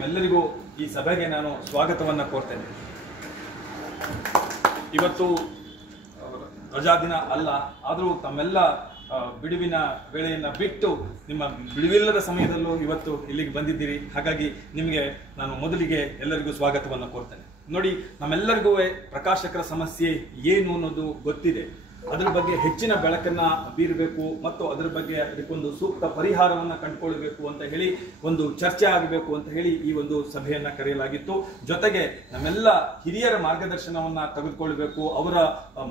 ನಿಮ್ಮೆಲ್ಲರಿಗೂ ಈ ಸಭೆಗೆ ನಾನು ಸ್ವಾಗತವನ್ನು ಕೋರ್ತೇನೆ. ಇವತ್ತು ರಜಾ ದಿನ ಅಲ್ಲ, ಆದರೂ ತಮ್ಮೆಲ್ಲ ಬಿಡುವಿನ ವೇಳೆಯನ್ನು ಬಿಟ್ಟು ನಿಮ್ಮ ಬಿಡುವಿಲ್ಲದ ಸಮಯದಲ್ಲೂ ಇವತ್ತು ಇಲ್ಲಿಗೆ ಬಂದಿದ್ದೀರಿ. ಹಾಗಾಗಿ ನಿಮಗೆ ನಾನು ಮೊದಲಿಗೆ ಎಲ್ಲರಿಗೂ ಸ್ವಾಗತವನ್ನು ಕೋರ್ತೇನೆ. ನೋಡಿ, ನಮ್ಮೆಲ್ಲರಿಗೂ ಪ್ರಕಾಶಕರ ಸಮಸ್ಯೆ ಏನು ಅನ್ನೋದು ಗೊತ್ತಿದೆ. ಅದರ ಬಗ್ಗೆ ಹೆಚ್ಚಿನ ಬೆಳಕನ್ನ ಬೀರಬೇಕು ಮತ್ತು ಅದರ ಬಗ್ಗೆ ಅದಕ್ಕೊಂದು ಸೂಕ್ತ ಪರಿಹಾರವನ್ನು ಕಂಡುಕೊಳ್ಬೇಕು ಅಂತ ಹೇಳಿ ಒಂದು ಚರ್ಚೆ ಆಗಬೇಕು ಅಂತ ಹೇಳಿ ಈ ಒಂದು ಸಭೆಯನ್ನ ಕರೆಯಲಾಗಿತ್ತು. ಜೊತೆಗೆ ನಮ್ಮೆಲ್ಲ ಹಿರಿಯರ ಮಾರ್ಗದರ್ಶನವನ್ನ ತೆಗೆದುಕೊಳ್ಬೇಕು. ಅವರ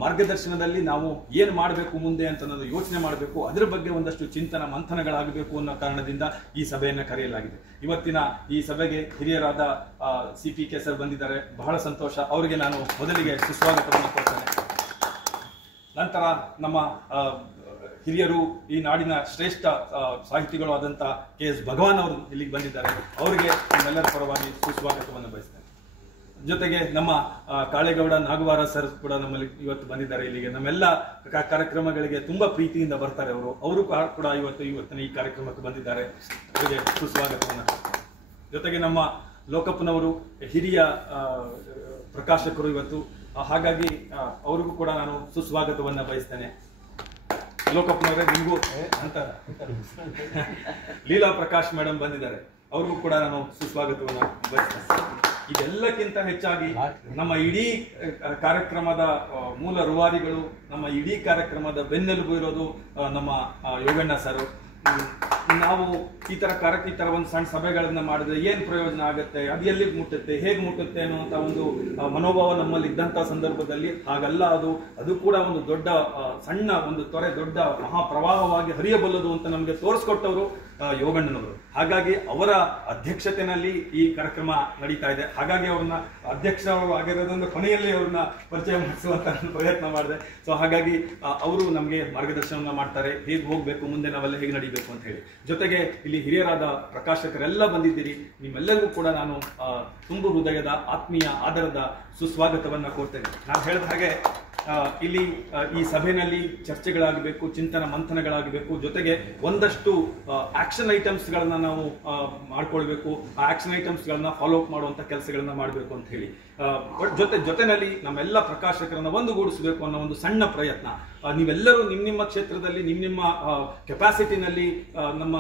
ಮಾರ್ಗದರ್ಶನದಲ್ಲಿ ನಾವು ಏನು ಮಾಡಬೇಕು ಮುಂದೆ ಅಂತ ಅನ್ನೋದು ಯೋಚನೆ ಮಾಡಬೇಕು. ಅದರ ಬಗ್ಗೆ ಒಂದಷ್ಟು ಚಿಂತನ ಮಂಥನಗಳಾಗಬೇಕು ಅನ್ನೋ ಕಾರಣದಿಂದ ಈ ಸಭೆಯನ್ನ ಕರೆಯಲಾಗಿದೆ. ಇವತ್ತಿನ ಈ ಸಭೆಗೆ ಹಿರಿಯರಾದ CPK ಸರ್ ಬಂದಿದ್ದಾರೆ. ಬಹಳ ಸಂತೋಷ. ಅವರಿಗೆ ನಾನು ಮೊದಲಿಗೆ ಸುಸ್ವಾಗತವನ್ನು ಕೊಡ್ತೇನೆ. ನಂತರ ನಮ್ಮ ಹಿರಿಯರು, ಈ ನಾಡಿನ ಶ್ರೇಷ್ಠ ಸಾಹಿತಿಗಳು ಆದಂಥ KS ಭಗವಾನ್ ಅವರು ಇಲ್ಲಿಗೆ ಬಂದಿದ್ದಾರೆ. ಅವರಿಗೆ ನಮ್ಮೆಲ್ಲರ ಪರವಾಗಿ ಸುಸ್ವಾಗತವನ್ನು ಬಯಸ್ತೇನೆ. ಜೊತೆಗೆ ನಮ್ಮ ಕಾಳೇಗೌಡ ನಾಗವಾರ ಸರ್ ಕೂಡ ನಮ್ಮಲ್ಲಿ ಇವತ್ತು ಬಂದಿದ್ದಾರೆ ಇಲ್ಲಿಗೆ. ನಮ್ಮೆಲ್ಲ ಕಾರ್ಯಕ್ರಮಗಳಿಗೆ ತುಂಬಾ ಪ್ರೀತಿಯಿಂದ ಬರ್ತಾರೆ ಅವರು ಕೂಡ ಇವತ್ತಿನ ಈ ಕಾರ್ಯಕ್ರಮಕ್ಕೆ ಬಂದಿದ್ದಾರೆ. ಅವರಿಗೆ ಸುಸ್ವಾಗತವನ್ನು. ಜೊತೆಗೆ ನಮ್ಮ ಲೋಕಪ್ಪನವರು ಹಿರಿಯ ಪ್ರಕಾಶಕರು ಇವತ್ತು, ಹಾಗಾಗಿ ಅವ್ರಿಗೂ ಕೂಡ ನಾನು ಸುಸ್ವಾಗತವನ್ನ ಬಯಸ್ತೇನೆ. ಲೋಕಪ್ಪನವರೇ, ನಿಮಗೂ ಅಂತ ಲೀಲಾ ಪ್ರಕಾಶ್ ಮೇಡಮ್ ಬಂದಿದ್ದಾರೆ. ಅವ್ರಿಗೂ ಕೂಡ ನಾನು ಸುಸ್ವಾಗತವನ್ನ ಬಯಸ್ತೇನೆ. ಇದೆಲ್ಲಕ್ಕಿಂತ ಹೆಚ್ಚಾಗಿ ನಮ್ಮ ಇಡೀ ಕಾರ್ಯಕ್ರಮದ ಮೂಲ ರೂವಾರಿಗಳು, ನಮ್ಮ ಇಡೀ ಕಾರ್ಯಕ್ರಮದ ಬೆನ್ನೆಲುಬು ಇರೋದು ನಮ್ಮ ಯೋಗಣ್ಣ ಸರ್. ನಾವು ಈ ತರ ಒಂದು ಸಣ್ಣ ಸಭೆಗಳನ್ನ ಮಾಡಿದ್ರೆ ಏನ್ ಪ್ರಯೋಜನ ಆಗುತ್ತೆ, ಅದು ಎಲ್ಲಿಗೆ ಮುಟ್ಟುತ್ತೆ, ಹೇಗೆ ಮುಟ್ಟುತ್ತೆ ಅನ್ನುವಂತ ಒಂದು ಮನೋಭಾವ ನಮ್ಮಲ್ಲಿ ಇದ್ದಂತ ಸಂದರ್ಭದಲ್ಲಿ ಹಾಗಲ್ಲ. ಅದು ಕೂಡ ಒಂದು ದೊಡ್ಡ ಸಣ್ಣ ಒಂದು ತೊರೆ, ದೊಡ್ಡ ಮಹಾಪ್ರವಾಹವಾಗಿ ಹರಿಯಬಲ್ಲದು ಅಂತ ನಮಗೆ ತೋರಿಸ್ಕೊಟ್ಟವರು ಯೋಗಣ್ಣನವರು. ಹಾಗಾಗಿ ಅವರ ಅಧ್ಯಕ್ಷತೆಯಲ್ಲಿ ಈ ಕಾರ್ಯಕ್ರಮ ನಡೀತಾ ಇದೆ. ಹಾಗಾಗಿ ಅವ್ರನ್ನ ಅಧ್ಯಕ್ಷರು ಆಗಿರೋದ್ರಿಂದ ಕೊನೆಯಲ್ಲಿ ಅವ್ರನ್ನ ಪರಿಚಯ ಮಾಡಿಸುವಂತ ಪ್ರಯತ್ನ ಮಾಡಿದೆ. ಸೊ ಹಾಗಾಗಿ ಅವರು ನಮಗೆ ಮಾರ್ಗದರ್ಶನವನ್ನ ಮಾಡ್ತಾರೆ, ಹೇಗೆ ಹೋಗ್ಬೇಕು, ಮುಂದೆ ನಾವೆಲ್ಲ ಹೇಗೆ ನಡೀಬೇಕು ಅಂತ ಹೇಳಿ. ಜೊತೆಗೆ ಇಲ್ಲಿ ಹಿರಿಯರಾದ ಪ್ರಕಾಶಕರೆಲ್ಲ ಬಂದಿದ್ದೀರಿ. ನಿಮ್ಮೆಲ್ಲರಿಗೂ ಕೂಡ ನಾನು ತುಂಬು ಹೃದಯದ ಆತ್ಮೀಯ ಆದರದ ಸುಸ್ವಾಗತವನ್ನ ಕೋರ್ತೇನೆ. ನಾನು ಹೇಳಿದ ಹಾಗೆ ಇಲ್ಲಿ ಈ ಸಭೆಯಲ್ಲಿ ಚರ್ಚೆಗಳಾಗಬೇಕು, ಚಿಂತನ ಮಂಥನಗಳಾಗಬೇಕು. ಜೊತೆಗೆ ಒಂದಷ್ಟು ಆಕ್ಷನ್ ಐಟಮ್ಸ್ ಗಳನ್ನ ನಾವು ಮಾಡ್ಕೊಳ್ಬೇಕು. ಆ ಆಕ್ಷನ್ ಐಟಮ್ಸ್ ಗಳನ್ನ ಫಾಲೋ ಅಪ್ ಮಾಡುವಂತ ಕೆಲಸಗಳನ್ನ ಮಾಡಬೇಕು ಅಂತ ಹೇಳಿ ಜೊತೆನಲ್ಲಿ ನಮ್ಮೆಲ್ಲ ಪ್ರಕಾಶಕರನ್ನ ಒಂದುಗೂಡಿಸಬೇಕು ಅನ್ನೋ ಒಂದು ಸಣ್ಣ ಪ್ರಯತ್ನ. ನೀವೆಲ್ಲರೂ ನಿಮ್ಮ ಕ್ಷೇತ್ರದಲ್ಲಿ ನಿಮ್ಮ ಕೆಪಾಸಿಟಿನಲ್ಲಿ ನಮ್ಮ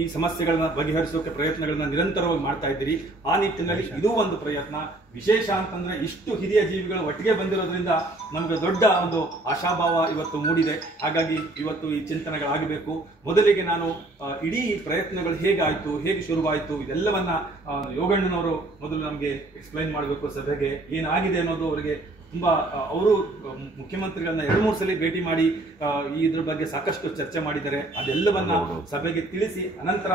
ಈ ಸಮಸ್ಯೆಗಳನ್ನ ಬಗೆಹರಿಸೋಕೆ ಪ್ರಯತ್ನಗಳನ್ನ ನಿರಂತರವಾಗಿ ಮಾಡ್ತಾ ಇದ್ದೀರಿ. ಆ ನಿಟ್ಟಿನಲ್ಲಿ ಇದು ಒಂದು ಪ್ರಯತ್ನ. ವಿಶೇಷ ಅಂತಂದ್ರೆ ಇಷ್ಟು ಹಿರಿಯ ಜೀವಿಗಳು ಒಟ್ಟಿಗೆ ಬಂದಿರೋದ್ರಿಂದ ನಮ್ಗೆ ದೊಡ್ಡ ಒಂದು ಆಶಾಭಾವ ಇವತ್ತು ಮೂಡಿದೆ. ಹಾಗಾಗಿ ಇವತ್ತು ಈ ಚಿಂತನೆಗಳಾಗಬೇಕು. ಮೊದಲಿಗೆ ನಾನು ಇಡೀ ಪ್ರಯತ್ನಗಳು ಹೇಗಾಯ್ತು, ಹೇಗೆ ಶುರುವಾಯಿತು, ಇದೆಲ್ಲವನ್ನ ಯೋಗಣ್ಣನವರು ಮೊದಲು ನಮಗೆ ಎಕ್ಸ್ಪ್ಲೈನ್ ಮಾಡಬೇಕು. ಸಭೆಗೆ ಏನಾಗಿದೆ ಅನ್ನೋದು ಅವರಿಗೆ ತುಂಬಾ, ಅವರು ಮುಖ್ಯಮಂತ್ರಿಗಳನ್ನ 2-3 ಸಲ ಭೇಟಿ ಮಾಡಿ ಇದ್ರ ಬಗ್ಗೆ ಸಾಕಷ್ಟು ಚರ್ಚೆ ಮಾಡಿದ್ದಾರೆ. ಅದೆಲ್ಲವನ್ನ ಸಭೆಗೆ ತಿಳಿಸಿ ಅನಂತರ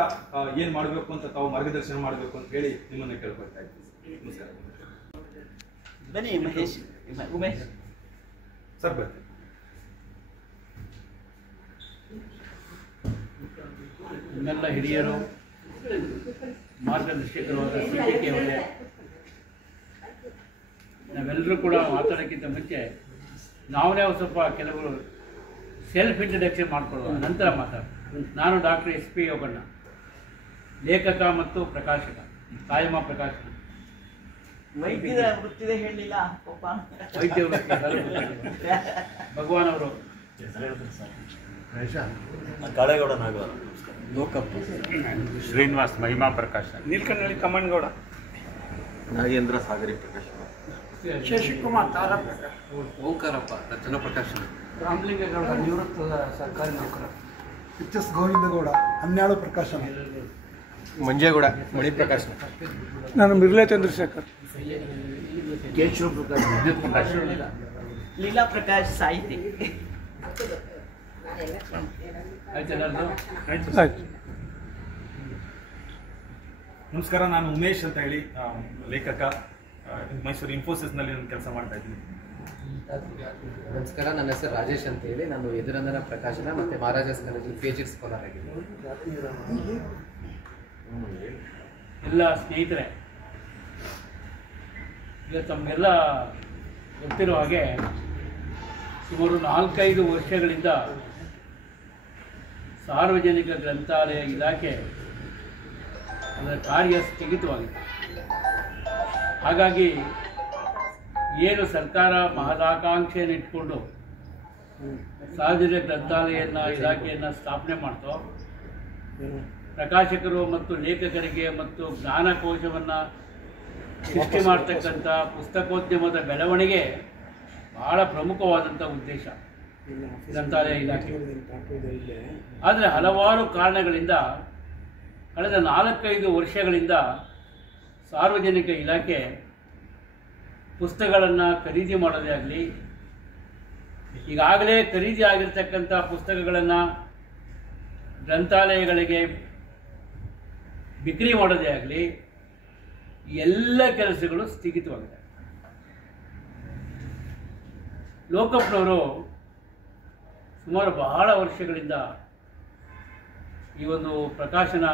ಏನ್ ಮಾಡಬೇಕು ಅಂತ ತಾವು ಮಾರ್ಗದರ್ಶನ ಮಾಡಬೇಕು ಅಂತ ಹೇಳಿ ನಿಮ್ಮನ್ನ ಕೇಳ್ಕೊಳ್ತಾ ಇದ್ದೀನಿ. ನಮಸ್ಕಾರ. ಬನ್ನಿ ಮಹೇಶ್, ಉಮೇಶ್ ಸರ್ ಬರ್ತೀನಿ. ನನ್ನೆಲ್ಲ ಹಿರಿಯರು, ಮಾರ್ಗದರ್ಶಕರಾದ CPK ಅವರೇ, ನಾವೆಲ್ಲರೂ ಕೂಡ ಮಾತಾಡೋಕ್ಕಿಂತ ಮುಂಚೆ ನಾವೇ ಸ್ವಲ್ಪ ಕೆಲವರು ಸೆಲ್ಫ್ ಇಂಟ್ರಡಕ್ಷನ್ ಮಾಡಿಕೊಳ್ಳುವ, ನಂತರ ನಾನು ಡಾಕ್ಟರ್ SP ಯೋಗಣ್ಣ, ಲೇಖಕ ಮತ್ತು ಪ್ರಕಾಶಕ, ಕಾಯಮ ಪ್ರಕಾಶಕ. ವೈದ್ಯರ ವೃತ್ತಿದೆ ಹೇಳಲಿಲ್ಲ ಪಾಪ. ವೈದ್ಯ ಭಗವಾನ್ ಅವರು, ಕಾಳೇಗೌಡ ನಾಗವಾರ, ಲೋಕಪ್ಪ, ಶ್ರೀನಿವಾಸ್ ಮಹಿಮಾ ಪ್ರಕಾಶ್, ನೀಲ್ಕಂಡಳ್ಳಿ ಕಮ್ಮನಗೌಡ, ನಾಗೇಂದ್ರ ಸಾಗರಿ ಪ್ರಕಾಶ್, ಶಶಿಕುಮಾರ್ ತಾರಾ ಪ್ರಕಾಶ್, ಓಂಕಾರಪ್ಪ ರಚನಾ ಪ್ರಕಾಶ್, ರಾಮಲಿಂಗೇಗೌಡ ನಿವೃತ್ತ ಸರ್ಕಾರಿ ನೌಕರ, HS ಗೋವಿಂದಗೌಡ ಹನ್ಯಾಳು ಪ್ರಕಾಶನ, ಮಂಜೇಗೌಡ ಮಣಿ ಪ್ರಕಾಶ್, ನಾನು ಮಿರ್ಲೆ ಚಂದ್ರಶೇಖರ್, ಕೇಶವ ಪ್ರಕಾಶ್, ವಿದ್ಯುತ್ ಪ್ರಕಾಶ್, ಲೀಲಾ ಪ್ರಕಾಶ್ ಸಾಹಿತಿ. ಆಯ್ತು. ನಮಸ್ಕಾರ. ನಾನು ಉಮೇಶ್ ಅಂತ ಹೇಳಿ, ಲೇಖಕ, ಮೈಸೂರು ಇನ್ಫೋಸಿಸ್ನಲ್ಲಿ ನಾನು ಕೆಲಸ ಮಾಡ್ತಾ ಇದ್ದೀನಿ. ನಮಸ್ಕಾರ, ನನ್ನ ಹೆಸರು ರಾಜೇಶ್ ಅಂತ ಹೇಳಿ, ನಾನು ಎದುರಂದನ ಪ್ರಕಾಶನ ಮತ್ತು ಮಹಾರಾಜಾಸ್ ಕಾಲೇಜಲ್ಲಿ PhD ಸ್ಕಾಲರ್ ಆಗಿದ್ದೀನಿ. ಎಲ್ಲ ಸ್ನೇಹಿತರೆ, ಈಗ ತಮ್ಮೆಲ್ಲ ಗೊತ್ತಿರೋ ಹಾಗೆ ಸುಮಾರು 4-5 ವರ್ಷಗಳಿಂದ ಸಾರ್ವಜನಿಕ ಗ್ರಂಥಾಲಯ ಇಲಾಖೆ ಅದರ ಕಾರ್ಯ ಸ್ಥಗಿತವಾಗಿದೆ. ಹಾಗಾಗಿ ಏನು ಸರ್ಕಾರ ಮಹದಾಕಾಂಕ್ಷೆಯನ್ನು ಇಟ್ಕೊಂಡು ಸಾರ್ವಜನಿಕ ಗ್ರಂಥಾಲಯನ ಇಲಾಖೆಯನ್ನು ಸ್ಥಾಪನೆ ಮಾಡ್ತೋ, ಪ್ರಕಾಶಕರು ಮತ್ತು ಲೇಖಕರಿಗೆ ಮತ್ತು ಜ್ಞಾನಕೋಶವನ್ನು ಸೃಷ್ಟಿ ಮಾಡ್ತಕ್ಕಂಥ ಪುಸ್ತಕೋದ್ಯಮದ ಬೆಳವಣಿಗೆ ಬಹಳ ಪ್ರಮುಖವಾದಂಥ ಉದ್ದೇಶ ಗ್ರಂಥಾಲಯ ಇಲಾಖೆ. ಆದರೆ ಹಲವಾರು ಕಾರಣಗಳಿಂದ ಕಳೆದ 4-5 ವರ್ಷಗಳಿಂದ ಸಾರ್ವಜನಿಕ ಇಲಾಖೆ ಪುಸ್ತಕಗಳನ್ನು ಖರೀದಿ ಮಾಡೋದೇ ಆಗಲಿ, ಈಗಾಗಲೇ ಖರೀದಿ ಆಗಿರ್ತಕ್ಕಂಥ ಪುಸ್ತಕಗಳನ್ನು ಗ್ರಂಥಾಲಯಗಳಿಗೆ ಬಿಕ್ರಿ ಮಾಡೋದೇ ಆಗಲಿ, ಎಲ್ಲ ಕೆಲಸಗಳು ಸ್ಥಗಿತವಾಗಿದೆ. ಲೋಕಪ್ನವರು ಸುಮಾರು ಬಹಳ ವರ್ಷಗಳಿಂದ ಈ ಒಂದು ಪ್ರಕಾಶನ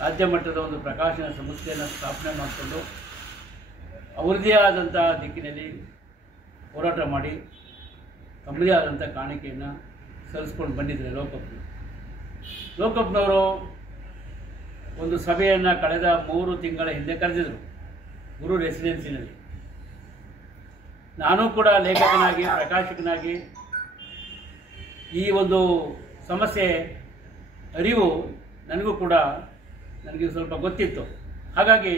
ರಾಜ್ಯ ಮಟ್ಟದ ಒಂದು ಪ್ರಕಾಶನ ಸಂಸ್ಥೆಯನ್ನು ಸ್ಥಾಪನೆ ಮಾಡಿಕೊಂಡು ಅವರದೇ ಆದಂಥ ದಿಕ್ಕಿನಲ್ಲಿ ಹೋರಾಟ ಮಾಡಿ ತಮ್ಮದೇ ಆದಂಥ ಕಾಣಿಕೆಯನ್ನು ಸಲ್ಲಿಸ್ಕೊಂಡು ಬಂದಿದ್ದಾರೆ ಲೋಕಪ್ನವರು ಒಂದು ಸಭೆಯನ್ನು ಕಳೆದ 3 ತಿಂಗಳ ಹಿಂದೆ ಕರೆದಿದ್ದರು ಗುರು ರೆಸಿಡೆನ್ಸಿನಲ್ಲಿ. ನಾನು ಕೂಡ ಲೇಖಕನಾಗಿ ಪ್ರಕಾಶಕನಾಗಿ ಈ ಒಂದು ಸಮಸ್ಯೆ ಅರಿವು ನನಗೆ ಸ್ವಲ್ಪ ಗೊತ್ತಿತ್ತು. ಹಾಗಾಗಿ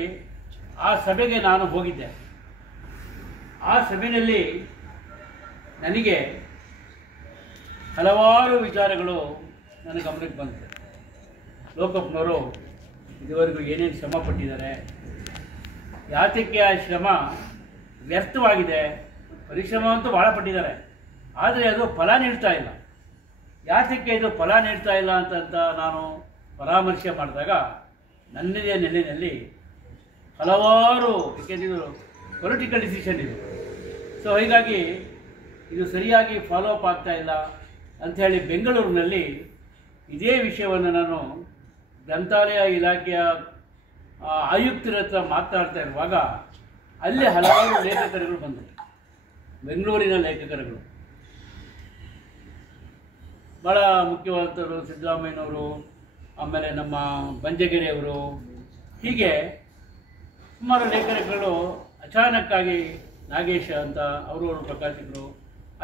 ಆ ಸಭೆಗೆ ನಾನು ಹೋಗಿದ್ದೆ. ಆ ಸಭೆಯಲ್ಲಿ ನನಗೆ ಹಲವಾರು ವಿಚಾರಗಳು ನನ್ನ ಗಮನಕ್ಕೆ ಬಂತು. ಲೋಕಪ್ನವರು ಇದುವರೆಗೂ ಏನೇನು ಶ್ರಮ ಪಟ್ಟಿದ್ದಾರೆ, ಯಾತಕ್ಕೆ ಆ ಶ್ರಮ ವ್ಯರ್ಥವಾಗಿದೆ, ಪರಿಶ್ರಮ ಅಂತೂ ಭಾಳ ಪಟ್ಟಿದ್ದಾರೆ, ಆದರೆ ಅದು ಫಲ ನೀಡ್ತಾ ಇಲ್ಲ. ಯಾತಕ್ಕೆ ಇದು ಫಲ ನೀಡ್ತಾ ಇಲ್ಲ ಅಂತ ನಾನು ಪರಾಮರ್ಶೆ ಮಾಡಿದಾಗ ನನ್ನದೇ ನೆಲೆಯಲ್ಲಿ ಹಲವಾರು, ಏಕೆಂದರೆ ಇದು ಪೊಲಿಟಿಕಲ್ ಡಿಸಿಷನ್ ಇದು. ಸೊ ಹೀಗಾಗಿ ಇದು ಸರಿಯಾಗಿ ಫಾಲೋ ಅಪ್ ಆಗ್ತಾ ಇಲ್ಲ ಅಂಥೇಳಿ ಬೆಂಗಳೂರಿನಲ್ಲಿ ಇದೇ ವಿಷಯವನ್ನು ನಾನು ಗ್ರಂಥಾಲಯ ಇಲಾಖೆಯ ಆಯುಕ್ತರ ಹತ್ರ ಮಾತನಾಡ್ತಾ ಇರುವಾಗ ಅಲ್ಲಿ ಹಲವಾರು ಲೇಖಕರುಗಳು ಬಂದರು, ಬೆಂಗಳೂರಿನ ಲೇಖಕರುಗಳು. ಭಾಳ ಮುಖ್ಯವಾದವರು ಸಿದ್ದರಾಮಯ್ಯನವರು, ಆಮೇಲೆ ನಮ್ಮ ಬಂಜಗೆರೆಯವರು, ಹೀಗೆ ಸುಮಾರು ಲೇಖಕರುಗಳು ಅಚಾನಕ್ಕಾಗಿ, ನಾಗೇಶ ಅಂತ ಅವರು ಪ್ರಕಾಶಕರು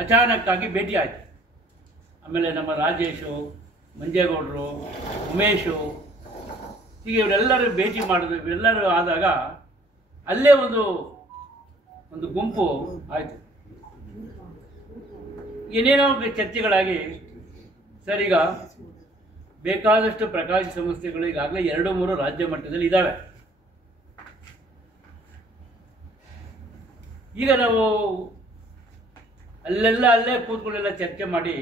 ಅಚಾನಕ್ಕಾಗಿ ಭೇಟಿ ಆಯಿತು. ಆಮೇಲೆ ನಮ್ಮ ರಾಜೇಶು, ಮಂಜೇಗೌಡರು, ಉಮೇಶು, ಹೀಗೆ ಇವರೆಲ್ಲರೂ ಭೇಟಿ ಮಾಡಿದ್ರು. ಇವರೆಲ್ಲರೂ ಆದಾಗ ಅಲ್ಲೇ ಒಂದು ಗುಂಪು ಆಯಿತು. ಏನೇನೋ ಚರ್ಚೆಗಳಾಗಿ, ಸರ್ ಈಗ ಬೇಕಾದಷ್ಟು ಪ್ರಕಾಶ ಸಂಸ್ಥೆಗಳು ಈಗಾಗಲೇ 2-3 ರಾಜ್ಯ ಮಟ್ಟದಲ್ಲಿ ಇದ್ದಾವೆ. ಈಗ ನಾವು ಅಲ್ಲೇ ಕೂತ್ಕೊಳ್ಳೆಲ್ಲ ಚರ್ಚೆ ಮಾಡಿ,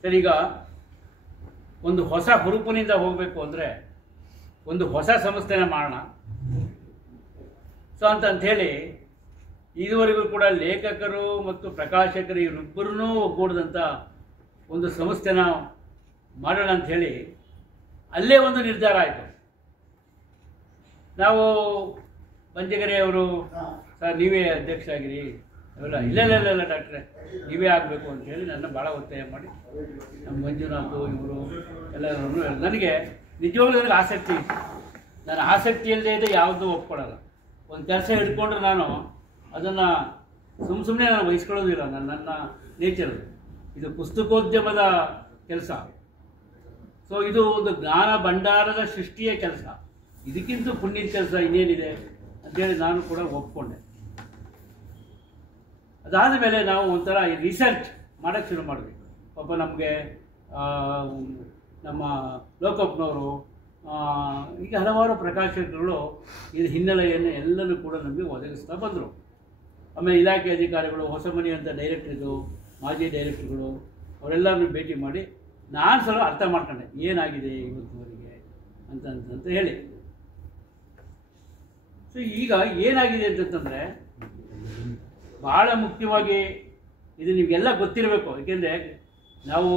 ಸರ್ ಈಗ ಒಂದು ಹೊಸ ಹುರುಪಿನಿಂದ ಹೋಗಬೇಕು ಅಂದರೆ ಒಂದು ಹೊಸ ಸಂಸ್ಥೆನ ಮಾಡೋಣ. ಸೊ ಅಂಥೇಳಿ ಇದುವರೆಗೂ ಕೂಡ ಲೇಖಕರು ಮತ್ತು ಪ್ರಕಾಶಕರು ಇವರಿಬ್ಬರೂ ಒಗ್ಗೂಡಿದಂಥ ಒಂದು ಸಂಸ್ಥೆನ ಮಾಡೋಣ ಅಂಥೇಳಿ ಅಲ್ಲೇ ಒಂದು ನಿರ್ಧಾರ ಆಯಿತು. ನಾವು ಬಂಜಗೆರೆಯವರು, ಸರ್ ನೀವೇ ಅಧ್ಯಕ್ಷ ಆಗಿರಿ, ಅವೆಲ್ಲ ಇಲ್ಲ ಡಾಕ್ಟ್ರೆ ನೀವೇ ಆಗಬೇಕು ಅಂಥೇಳಿ ನನ್ನ ಭಾಳ ಒತ್ತಾಯ ಮಾಡಿ ನಮ್ಮ ಮಂಜುನಾಥ್ ಇವರು ಎಲ್ಲರೂ, ನನಗೆ ನಿಜವಾಗ್ಲೂ ನನಗೆ ಆಸಕ್ತಿ ಇತ್ತು. ನಾನು ಆಸಕ್ತಿ ಇಲ್ಲದೆ ಇದೆ ಯಾವುದೂ ಒಪ್ಕೊಳ್ಳಲ್ಲ. ಒಂದು ಕೆಲಸ ಹಿಡ್ಕೊಂಡ್ರೆ ನಾನು ಅದನ್ನು ಸುಮ್ಮನೆ ನಾನು ವಹಿಸ್ಕೊಳ್ಳೋದಿಲ್ಲ. ನನ್ನ ನೇಚರ್ ಇದು ಪುಸ್ತಕೋದ್ಯಮದ ಕೆಲಸ. ಸೊ ಇದು ಒಂದು ಜ್ಞಾನ ಭಂಡಾರದ ಸೃಷ್ಟಿಯ ಕೆಲಸ. ಇದಕ್ಕಿಂತ ಪುಣ್ಯದ ಕೆಲಸ ಇನ್ನೇನಿದೆ ಅಂತೇಳಿ ನಾನು ಕೂಡ ಒಪ್ಕೊಂಡೆ. ಅದಾದ ಮೇಲೆ ನಾವು ಒಂಥರ ಈ ರಿಸರ್ಚ್ ಮಾಡೋಕ್ಕೆ ಶುರು ಮಾಡಿದ್ವಿ. ಪಾಪ ನಮಗೆ ನಮ್ಮ ಲೋಕಪ್ನವರು, ಈಗ ಹಲವಾರು ಪ್ರಕಾಶಕರು ಇದು ಹಿನ್ನೆಲೆಯನ್ನು ಎಲ್ಲನೂ ಕೂಡ ನಮಗೆ ಒದಗಿಸ್ತಾ ಬಂದರು. ಆಮೇಲೆ ಇಲಾಖೆ ಅಧಿಕಾರಿಗಳು, ಹೊಸಮನಿ ಅಂತ ಡೈರೆಕ್ಟ್ರಿದು, ಮಾಜಿ ಡೈರೆಕ್ಟ್ರುಗಳು, ಅವರೆಲ್ಲರನ್ನು ಭೇಟಿ ಮಾಡಿ ನಾನು ಸ್ವಲ್ಪ ಅರ್ಥ ಮಾಡ್ಕೊಂಡೆ ಏನಾಗಿದೆ ಇವತ್ತುವರೆಗೆ ಅಂತ ಹೇಳಿ. ಸೊ ಈಗ ಏನಾಗಿದೆ ಅಂತಂದರೆ ಭಾಳ ಮುಖ್ಯವಾಗಿ ಇದು ನಿಮಗೆಲ್ಲ ಗೊತ್ತಿರಬೇಕು. ಏಕೆಂದರೆ ನಾವು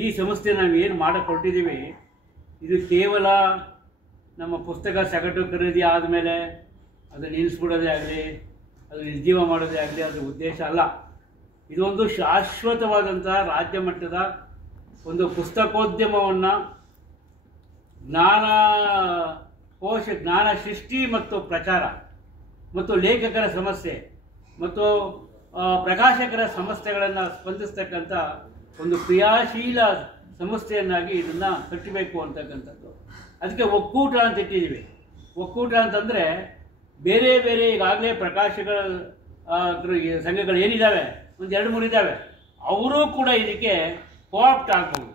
ಈ ಸಂಸ್ಥೆ ನಾವು ಏನು ಮಾಡಕ್ಕೆ ಹೊರಟಿದ್ದೀವಿ, ಇದು ಕೇವಲ ನಮ್ಮ ಪುಸ್ತಕ ಸಗಟು ಖರೀದಿ ಆದಮೇಲೆ ಅದನ್ನು ನಿಲ್ಲಿಸ್ಬಿಡೋದೇ ಆಗಲಿ, ಅದು ನಿರ್ಜೀವ ಮಾಡೋದೇ ಆಗಲಿ, ಅದರ ಉದ್ದೇಶ ಅಲ್ಲ. ಇದೊಂದು ಶಾಶ್ವತವಾದಂಥ ರಾಜ್ಯ ಮಟ್ಟದ ಒಂದು ಪುಸ್ತಕೋದ್ಯಮವನ್ನು ಜ್ಞಾನ ಸೃಷ್ಟಿ ಮತ್ತು ಪ್ರಚಾರ ಮತ್ತು ಲೇಖಕರ ಸಮಸ್ಯೆ ಮತ್ತು ಪ್ರಕಾಶಕರ ಸಮಸ್ಯೆಗಳನ್ನು ಸ್ಪಂದಿಸ್ತಕ್ಕಂಥ ಒಂದು ಕ್ರಿಯಾಶೀಲ ಸಂಸ್ಥೆಯನ್ನಾಗಿ ಇದನ್ನು ಕಟ್ಟಬೇಕು ಅಂತಕ್ಕಂಥದ್ದು. ಅದಕ್ಕೆ ಒಕ್ಕೂಟ ಅಂತ ಇಟ್ಟಿದ್ದೀವಿ. ಒಕ್ಕೂಟ ಅಂತಂದರೆ ಬೇರೆ ಬೇರೆ ಈಗಾಗಲೇ ಪ್ರಕಾಶಕರ ಸಂಘಗಳು ಏನಿದ್ದಾವೆ, ಒಂದು 2-3 ಇದ್ದಾವೆ, ಅವರೂ ಕೂಡ ಇದಕ್ಕೆ ಕೋಆಪ್ಟ್ ಆಗ್ಬೋದು.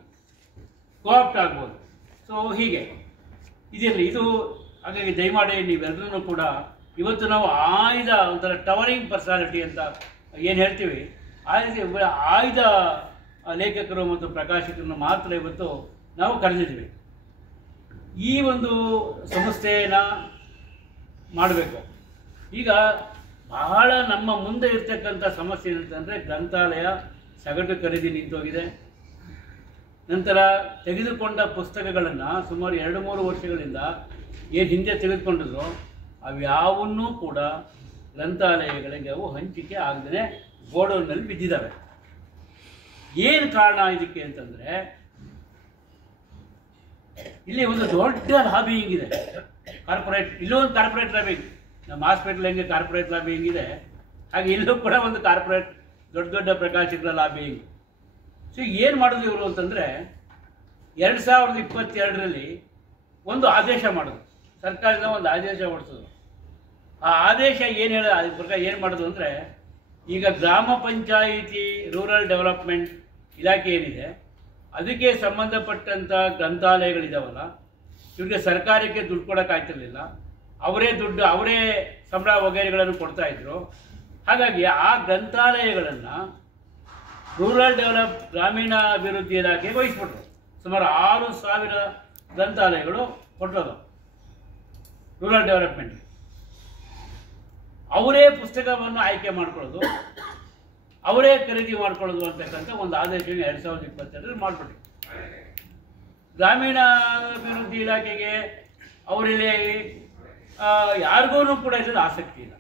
ಸೊ ಹೀಗೆ ಇದಿರಲಿ. ಇದು ಹಾಗಾಗಿ ದಯಮಾಡಿ ನೀವೆಲ್ಲರೂ ಕೂಡ ಇವತ್ತು ನಾವು ಆಯ್ದ ಒಂಥರ ಟವರಿಂಗ್ ಪರ್ಸನಾಲಿಟಿ ಅಂತ ಏನು ಹೇಳ್ತೀವಿ, ಆಯ್ದ ಲೇಖಕರು ಮತ್ತು ಪ್ರಕಾಶಕರನ್ನು ಮಾತ್ರ ಇವತ್ತು ನಾವು ಕರೆದಿದ್ವಿ. ಈ ಒಂದು ಸಂಸ್ಥೆಯನ್ನು ಮಾಡಬೇಕು. ಈಗ ಬಹಳ ನಮ್ಮ ಮುಂದೆ ಇರ್ತಕ್ಕಂಥ ಸಮಸ್ಯೆ ಏನಂತಂದರೆ ಗ್ರಂಥಾಲಯ ಸಗಟು ಖರೀದಿ ನಿಂತೋಗಿದೆ. ನಂತರ ತೆಗೆದುಕೊಂಡ ಪುಸ್ತಕಗಳನ್ನು ಸುಮಾರು 2-3 ವರ್ಷಗಳಿಂದ ಏನು ಹಿಂದೆ ತೆಗೆದುಕೊಂಡಿದ್ರು ಅವ್ಯಾವನ್ನೂ ಕೂಡ ಗ್ರಂಥಾಲಯಗಳಿಗೆ ಅವು ಹಂಚಿಕೆ ಆಗದೇ ಗೋಡೌನ್ನಲ್ಲಿ ಬಿದ್ದಿದ್ದಾವೆ. ಏನು ಕಾರಣ ಇದಕ್ಕೆ ಅಂತಂದರೆ ಇಲ್ಲಿ ಒಂದು ದೊಡ್ಡ ಲಾಬಿಯಿಂಗ್ ಇದೆ. ಕಾರ್ಪೊರೇಟ್, ಇಲ್ಲೂ ಒಂದು ಕಾರ್ಪೊರೇಟ್ ಲಾಬಿಂಗ್, ನಮ್ಮ ಹಾಸ್ಪಿಟಲ್ ಹೆಂಗೆ ಕಾರ್ಪೊರೇಟ್ ಲಾಬಿಂಗ್ ಇದೆ ಹಾಗೆ ಇಲ್ಲೂ ಕೂಡ ಒಂದು ಕಾರ್ಪೊರೇಟ್ ದೊಡ್ಡ ಪ್ರಕಾಶಕರ ಲಾಬಿಂಗ್. ಸೊ ಏನು ಮಾಡೋದು ಇವರು ಅಂತಂದರೆ 2022ರಲ್ಲಿ ಒಂದು ಆದೇಶ ಮಾಡೋದು, ಸರ್ಕಾರದ ಒಂದು ಆದೇಶ ಹೊರಡಿಸೋದು. ಆ ಆದೇಶ ಏನು ಹೇಳ ಅದ್ರ ಪ್ರಕಾರ ಏನು ಮಾಡೋದು ಅಂದರೆ, ಈಗ ಗ್ರಾಮ ಪಂಚಾಯಿತಿ ರೂರಲ್ ಡೆವಲಪ್ಮೆಂಟ್ ಇಲಾಖೆ ಏನಿದೆ ಅದಕ್ಕೆ ಸಂಬಂಧಪಟ್ಟಂಥ ಗ್ರಂಥಾಲಯಗಳಿದಾವಲ್ಲ, ಇವರಿಗೆ ಸರ್ಕಾರಕ್ಕೆ ದುಡ್ಡು ಕೊಡೋಕ್ಕಾಗ್ತಿರ್ಲಿಲ್ಲ. ಅವರೇ ಸಂಬಳ ವಗೈರೆಗಳನ್ನು ಕೊಡ್ತಾಯಿದ್ರು. ಹಾಗಾಗಿ ಆ ಗ್ರಂಥಾಲಯಗಳನ್ನು ರೂರಲ್ ಗ್ರಾಮೀಣಾಭಿವೃದ್ಧಿ ಇಲಾಖೆಗೆ ವಹಿಸ್ಬಿಟ್ರು. ಸುಮಾರು 6,000 ಗ್ರಂಥಾಲಯಗಳು ಕೊಟ್ಟರು ರೂರಲ್ ಡೆವಲಪ್ಮೆಂಟ್. ಅವರೇ ಪುಸ್ತಕವನ್ನು ಆಯ್ಕೆ ಮಾಡ್ಕೊಳ್ಳೋದು, ಅವರೇ ಖರೀದಿ ಮಾಡ್ಕೊಳ್ಳೋದು ಅಂತಕ್ಕಂಥ ಒಂದು ಆದೇಶವನ್ನು 2022ರಲ್ಲಿ ಮಾಡಿಬಿಟ್ರು. ಗ್ರಾಮೀಣಾಭಿವೃದ್ಧಿ ಇಲಾಖೆಗೆ ಅವರಲ್ಲಿ ಯಾರಿಗೂ ಕೂಡ ಇದರಲ್ಲಿ ಆಸಕ್ತಿ ಇಲ್ಲ.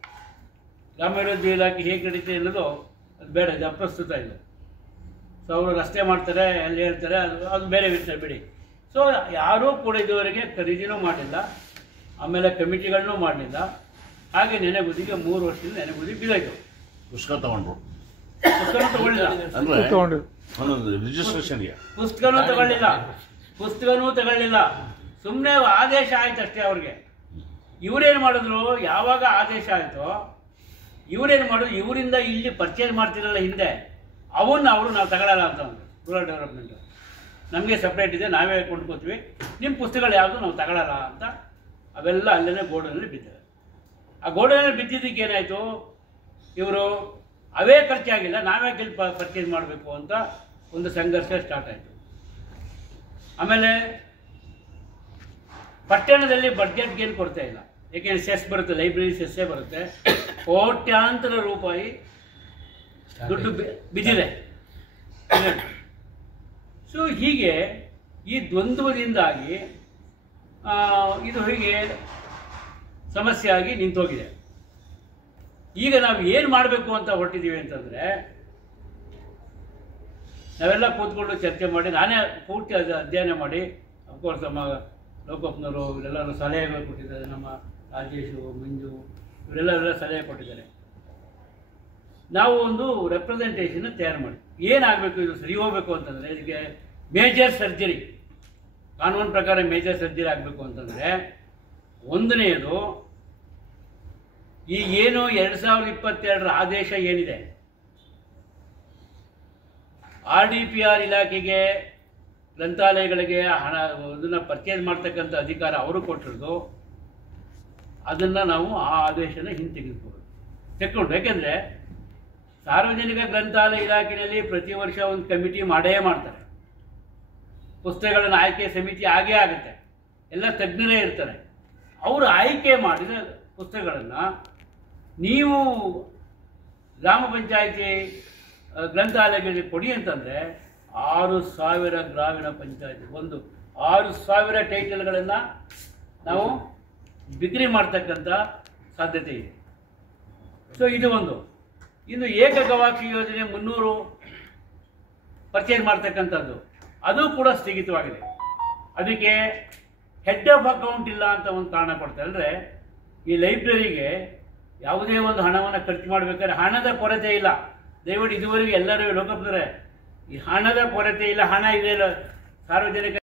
ಗ್ರಾಮೀಣಾಭಿವೃದ್ಧಿ ಇಲಾಖೆ ಹೇಗೆ ನಡೀತದೆ ಅನ್ನೋದು ಅದು ಬೇಡ, ಇದು ಅಪ್ರಸ್ತುತ ಇಲ್ಲ. ಸೊ ಅವರು ರಸ್ತೆ ಮಾಡ್ತಾರೆ, ಅಲ್ಲಿ ಹೇಳ್ತಾರೆ, ಅದು ಬೇರೆ ವಿಷಯ ಬಿಡಿ. ಸೊ ಯಾರೂ ಕೂಡ ಇದುವರೆಗೆ ಖರೀದಿನೂ ಮಾಡಲಿಲ್ಲ, ಆಮೇಲೆ ಕಮಿಟಿಗಳನ್ನೂ ಮಾಡಲಿಲ್ಲ. ಹಾಗೆ ನೆನೆಗುದಿಗೆ 3 ವರ್ಷದಿಂದ ನೆನೆಗುದಿ ಬಿದ್ದೋಯ್ತು. ಪುಸ್ತಕ ತಗೊಂಡ್ರು, ಪುಸ್ತಕನೂ ತಗೊಳ್ಳಿಲ್ಲ, ರಿಜಿಸ್ಟ್ರೇಷನ್ಗೆ ಪುಸ್ತಕನೂ ತಗೊಳ್ಳಿಲ್ಲ. ಸುಮ್ಮನೆ ಆದೇಶ ಆಯ್ತು ಅಷ್ಟೇ ಅವ್ರಿಗೆ. ಇವರೇನು ಮಾಡಿದ್ರು, ಯಾವಾಗ ಆದೇಶ ಆಯಿತೋ ಇವರೇನು ಮಾಡೋದು, ಇವರಿಂದ ಇಲ್ಲಿ ಪರ್ಚೇಸ್ ಮಾಡ್ತಿರಲ್ಲ ಹಿಂದೆ, ಅವರು ನಾವು ತಗೊಳ್ಳಲ್ಲ ಅಂತ ಅಂದರು. ರೂರಲ್ ಡೆವಲಪ್ಮೆಂಟು ನಮಗೆ ಸಪ್ರೇಟ್ ಇದೆ, ನಾವೇ ಕೊಂಡ್ಕೋತೀವಿ, ನಿಮ್ಮ ಪುಸ್ತಕಗಳು ಯಾವುದು ನಾವು ತಗೊಳ್ಳಲ್ಲ ಅಂತ ಅವೆಲ್ಲ ಅಲ್ಲೇ ಗೋಡನಲ್ಲಿ ಬಿದ್ದಿವೆ. ಆ ಗೋಡನಲ್ಲಿ ಬಿದ್ದಿದ್ದಕ್ಕೆ ಏನಾಯಿತು, ಇವರು ಅವೇ ಖರ್ಚಾಗಿಲ್ಲ, ನಾವೇ ಪರ್ಚೇಸ್ ಮಾಡಬೇಕು ಅಂತ ಒಂದು ಸಂಘರ್ಷ ಸ್ಟಾರ್ಟ್ ಆಯಿತು. ಆಮೇಲೆ ಪಟ್ಟಣದಲ್ಲಿ ಬಡ್ಜೆಟ್ಗೆ ಏನು ಕೊಡ್ತಾ ಇಲ್ಲ, ಏಕೆಂದರೆ ಸೆಸ್ ಬರುತ್ತೆ, ಲೈಬ್ರರಿ ಸೆಸ್ಸೇ ಬರುತ್ತೆ, ಕೋಟ್ಯಾಂತರ ರೂಪಾಯಿ ದುಡ್ಡು ಬಿದ್ದಿದೆ. ಸೊ ಹೀಗೆ ಈ ದ್ವಂದ್ವದಿಂದಾಗಿ ಇದು ಹೀಗೆ ಸಮಸ್ಯೆ ಆಗಿ ನಿಂತೋಗಿದೆ. ಈಗ ನಾವು ಏನು ಮಾಡಬೇಕು ಅಂತ ಹೊರಟಿದ್ದೀವಿ ಅಂತಂದರೆ, ನಾವೆಲ್ಲ ಕೂತ್ಕೊಂಡು ಚರ್ಚೆ ಮಾಡಿ, ನಾನೇ ಪೂರ್ತಿ ಅಧ್ಯಯನ ಮಾಡಿ, ಅಫ್ಕೋರ್ಸ್ ನಮ್ಮ ಲೋಕಪ್ಪನವರು ಇವರೆಲ್ಲರೂ ಸಲಹೆಗಳು ಕೊಟ್ಟಿದ್ದಾರೆ, ನಮ್ಮ ರಾಜೇಶು, ಮಂಜು ಇವರೆಲ್ಲ ಸಲಹೆ ಕೊಟ್ಟಿದ್ದಾರೆ. ನಾವು ಒಂದು ರೆಪ್ರೆಸೆಂಟೇಷನ್ ತಯಾರು ಮಾಡಿ ಏನಾಗಬೇಕು, ಇದು ಸರಿ ಹೋಗಬೇಕು ಅಂತಂದರೆ ಇದಕ್ಕೆ ಮೇಜರ್ ಸರ್ಜರಿ, ಕಾನೂನು ಪ್ರಕಾರ ಮೇಜರ್ ಸರ್ಜರಿ ಆಗಬೇಕು ಅಂತಂದರೆ, ಒಂದನೆಯದು ಈ ಏನು 2022ರ ಆದೇಶ ಏನಿದೆ, RDPR ಇಲಾಖೆಗೆ ಗ್ರಂಥಾಲಯಗಳಿಗೆ ಹಣ ಅದನ್ನು ಪರ್ಚೇಸ್ ಮಾಡ್ತಕ್ಕಂಥ ಅಧಿಕಾರ ಅವರು ಕೊಟ್ಟಿರೋದು, ಅದನ್ನು ನಾವು ಆ ಆದೇಶನ ತೆಕ್ಕೊಂಡು. ಯಾಕೆಂದರೆ ಸಾರ್ವಜನಿಕ ಗ್ರಂಥಾಲಯ ಇಲಾಖೆಯಲ್ಲಿ ಪ್ರತಿ ವರ್ಷ ಒಂದು ಕಮಿಟಿ ಮಾಡೇ ಮಾಡ್ತಾರೆ, ಪುಸ್ತಕಗಳನ್ನು ಆಯ್ಕೆ ಸಮಿತಿ ಆಗೇ ಆಗುತ್ತೆ, ಎಲ್ಲ ತಜ್ಞರೇ ಇರ್ತಾರೆ. ಅವರು ಆಯ್ಕೆ ಮಾಡಿದ ಪುಸ್ತಕಗಳನ್ನು ನೀವು ಗ್ರಾಮ ಪಂಚಾಯಿತಿ ಗ್ರಂಥಾಲಯಗಳಿಗೆ ಕೊಡಿ ಅಂತಂದರೆ 6,000 ಗ್ರಾಮೀಣ ಪಂಚಾಯಿತಿ, ಒಂದು 6,000 ಟೈಟಲ್ಗಳನ್ನು ನಾವು ಬಿಕ್ರಿ ಮಾಡ್ತಕ್ಕಂಥ ಸಾಧ್ಯತೆ ಇದೆ. ಸೊ ಇದು ಒಂದು. ಇನ್ನು ಏಕ ಗವಾಕ್ಷಿ ಯೋಜನೆ 300 ಪರ್ಚೇಸ್ ಮಾಡ್ತಕ್ಕಂಥದ್ದು, ಅದು ಕೂಡ ಸ್ಥಗಿತವಾಗಿದೆ. ಅದಕ್ಕೆ ಹೆಡ್ ಆಫ್ ಅಕೌಂಟ್ ಇಲ್ಲ ಅಂತ ಒಂದು ಕಾರಣ ಕೊಡ್ತಾರೆ. ಅಂದರೆ ಈ ಲೈಬ್ರರಿಗೆ ಯಾವುದೇ ಒಂದು ಹಣವನ್ನು ಖರ್ಚು ಮಾಡಬೇಕಾದ್ರೆ ಹಣದ ಕೊರತೆ ಇಲ್ಲ. ದಯವಿಟ್ಟು ಇದುವರೆಗೆ ಎಲ್ಲರೂ ಲೋಕಪ್ತಾರೆ ಈ ಹಣದ ಕೊರತೆ ಇಲ್ಲ, ಹಣ ಇದೆ, ಸಾರ್ವಜನಿಕ